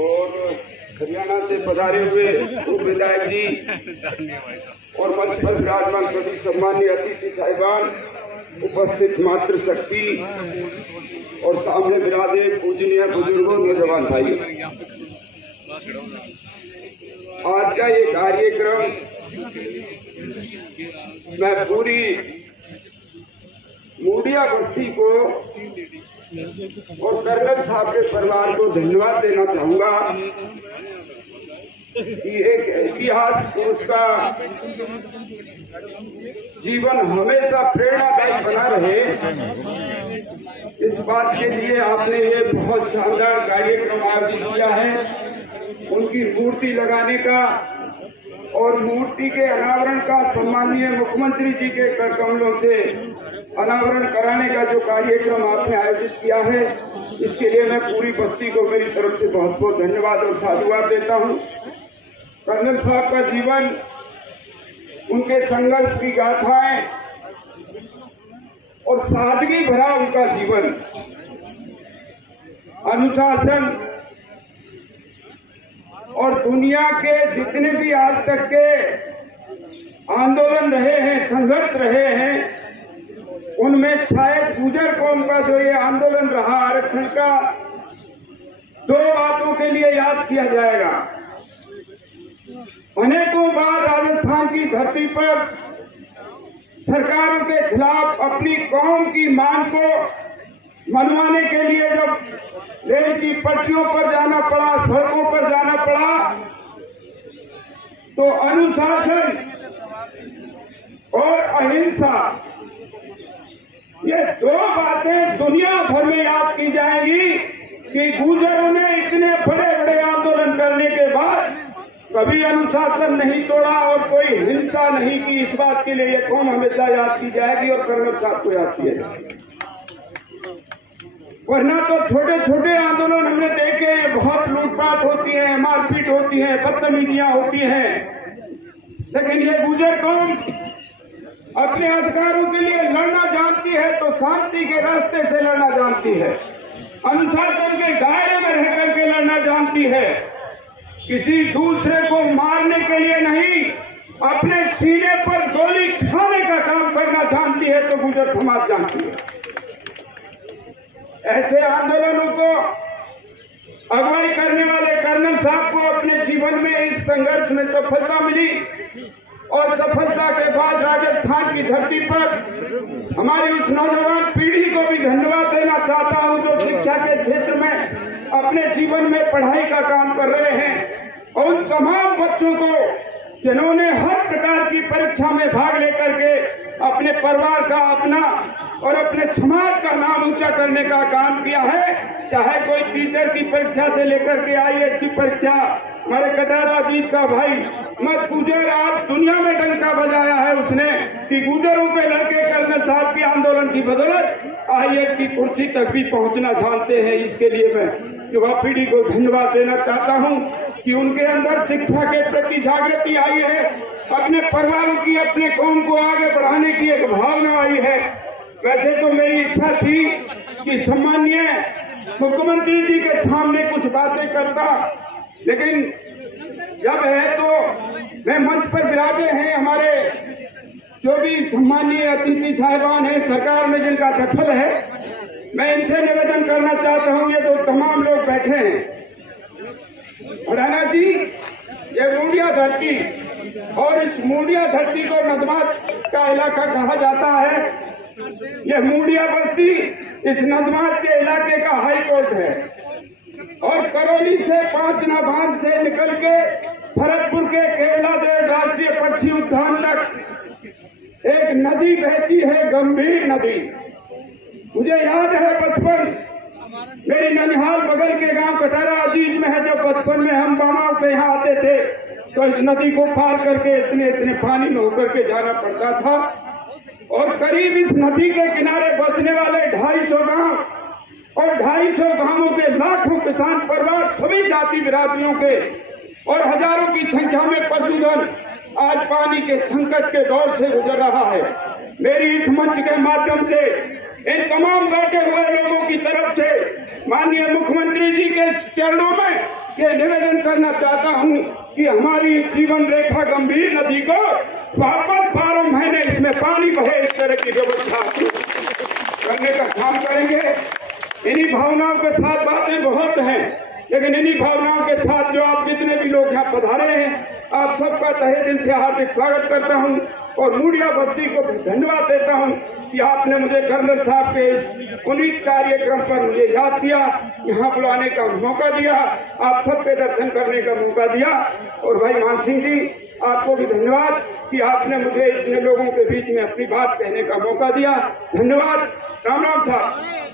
और हरियाणा से पधारे हुए उप विधायक जी और मंच पर विराजमान सभी सम्मानीय अतिथि साहिबान, उपस्थित मातृशक्ति और सामने विराजे पूजनीय बुजुर्गों, नौजवान भाइयों, आज का ये कार्यक्रम मैं पूरी मूडिया बस्ती को और कर्नल साहब के परिवार को धन्यवाद देना चाहूंगा कि एक इतिहास पुरुष का जीवन हमेशा प्रेरणादायी बना रहे, इस बात के लिए आपने ये बहुत शानदार कार्यक्रम आयोजित किया है। उनकी मूर्ति लगाने का और मूर्ति के अनावरण का सम्मानीय मुख्यमंत्री जी के कर कमलों से अनावरण कराने का जो कार्यक्रम आपने आयोजित किया है, इसके लिए मैं पूरी बस्ती को मेरी तरफ से बहुत बहुत धन्यवाद और साधुवाद देता हूं। कर्नल साहब का जीवन, उनके संघर्ष की गाथाएं और सादगी भरा उनका जीवन, अनुशासन और दुनिया के जितने भी आज तक के आंदोलन रहे हैं, संघर्ष रहे हैं, उनमें शायद गुर्जर कौम का जो ये आंदोलन रहा आरक्षण का, दो बातों के लिए याद किया जाएगा। अनेकों बार राजस्थान की धरती पर सरकारों के खिलाफ अपनी कौम की मांग को मनवाने के लिए जब रेल की पटरियों पर जाना पड़ा, सड़कों पर जाना पड़ा, तो अनुशासन और अहिंसा, ये दो बातें दुनिया भर में याद की जाएंगी कि गुर्जरों ने इतने बड़े बड़े आंदोलन करने के बाद कभी अनुशासन नहीं तोड़ा और कोई हिंसा नहीं की। इस बात के लिए ये कौम हमेशा याद की जाएगी और कर्नल साहब को याद किया जाएगा। वरना तो छोटे छोटे आंदोलन हमने देखे, बहुत लूटपाट होती है, मारपीट होती है, बदतमीजियां होती हैं, लेकिन ये गुर्जर कौम अपने अधिकारों के लिए लड़ना जानती है तो शांति के रास्ते से लड़ना जानती है, अनुशासन के दायरे में रह करके लड़ना जानती है, किसी दूसरे को मारने के लिए नहीं, अपने सीने पर गोली खाने का काम करना जानती है तो गुर्जर समाज जानती है। ऐसे आंदोलनों को अगुवाई करने वाले कर्नल साहब को अपने जीवन में इस संघर्ष में सफलता मिली और सफलता के बाद राजस्थान की धरती पर हमारी उस नौजवान पीढ़ी को भी धन्यवाद देना चाहता हूं जो शिक्षा के क्षेत्र में अपने जीवन में पढ़ाई का काम कर रहे हैं, और उन तमाम बच्चों को जिन्होंने हर प्रकार की परीक्षा में भाग लेकर के अपने परिवार का, अपना और अपने समाज का नाम ऊंचा करने का काम किया है। चाहे कोई टीचर की परीक्षा से लेकर के IAS की परीक्षा, हमारे कटारा अजीत का भाई मत गुर्जर आज दुनिया में डंका बजाया है उसने कि गुर्जरों के लड़के कर्नल साहब के आंदोलन की बदौलत IAS की कुर्सी तक भी पहुंचना जानते हैं। इसके लिए मैं युवा पीढ़ी को धन्यवाद देना चाहता हूं कि उनके अंदर शिक्षा के प्रति जागृति आई है, अपने परिवार की, अपने कौम को आगे बढ़ाने की एक भावना आई है। वैसे तो मेरी इच्छा थी कि सम्मानीय मुख्यमंत्री जी के सामने कुछ बातें करता, लेकिन जब है तो मैं मंच पर विराजे हैं हमारे जो भी सम्मानीय अतिथि साहिबान हैं, सरकार में जिनका दखल है, मैं इनसे निवेदन करना चाहता हूं। ये तो तमाम लोग बैठे हैं। भड़ाना जी, ये मूडिया धरती और इस मूडिया धरती को नदमात का इलाका कहा जाता है। यह मूडिया बस्ती इस नदमात के इलाके का हाई कोर्ट है और करौली से पांचना बांध से निकल के भरतपुर के केवलादेव राष्ट्रीय पक्षी उद्यान तक एक नदी बहती है, गंभीर नदी। मुझे याद है बचपन, मेरी ननिहाल बगल के गांव कटारा अजीज में है, जब बचपन में हम बामाओं पे यहाँ आते थे तो इस नदी को पार करके इतने इतने पानी में होकर के जाना पड़ता था। और करीब इस नदी के किनारे बसने वाले 250 गांव और 250 गांवों के लाखों किसान परिवार, सभी जाति बिरादरियों के और हजारों की संख्या में पशुधन आज पानी के संकट के दौर से गुजर रहा है। मेरी इस मंच के माध्यम से इन तमाम बैठे हुए लोगों की तरफ से माननीय मुख्यमंत्री जी चरणों में ये निवेदन करना चाहता हूँ कि हमारी जीवन रेखा गंभीर नदी को वापस 12 महीने इसमें पानी बहे, इस तरह की व्यवस्था करने का काम करेंगे। इन्हीं भावनाओं के साथ बातें बहुत हैं, लेकिन इन्हीं भावनाओं के साथ जो आप जितने भी लोग यहाँ पधारे हैं, आप सबका तहे दिल से हार्दिक स्वागत करता हूँ और मुड़िया बस्ती को धन्यवाद देता हूँ कि आपने मुझे कर्नल साहब के इस पुनीत कार्यक्रम पर मुझे याद किया, यहाँ बुलाने का मौका दिया, आप सबके दर्शन करने का मौका दिया। और भाई मान सिंह जी, आपको भी धन्यवाद कि आपने मुझे इतने लोगों के बीच में अपनी बात कहने का मौका दिया। धन्यवाद। राम राम साहब।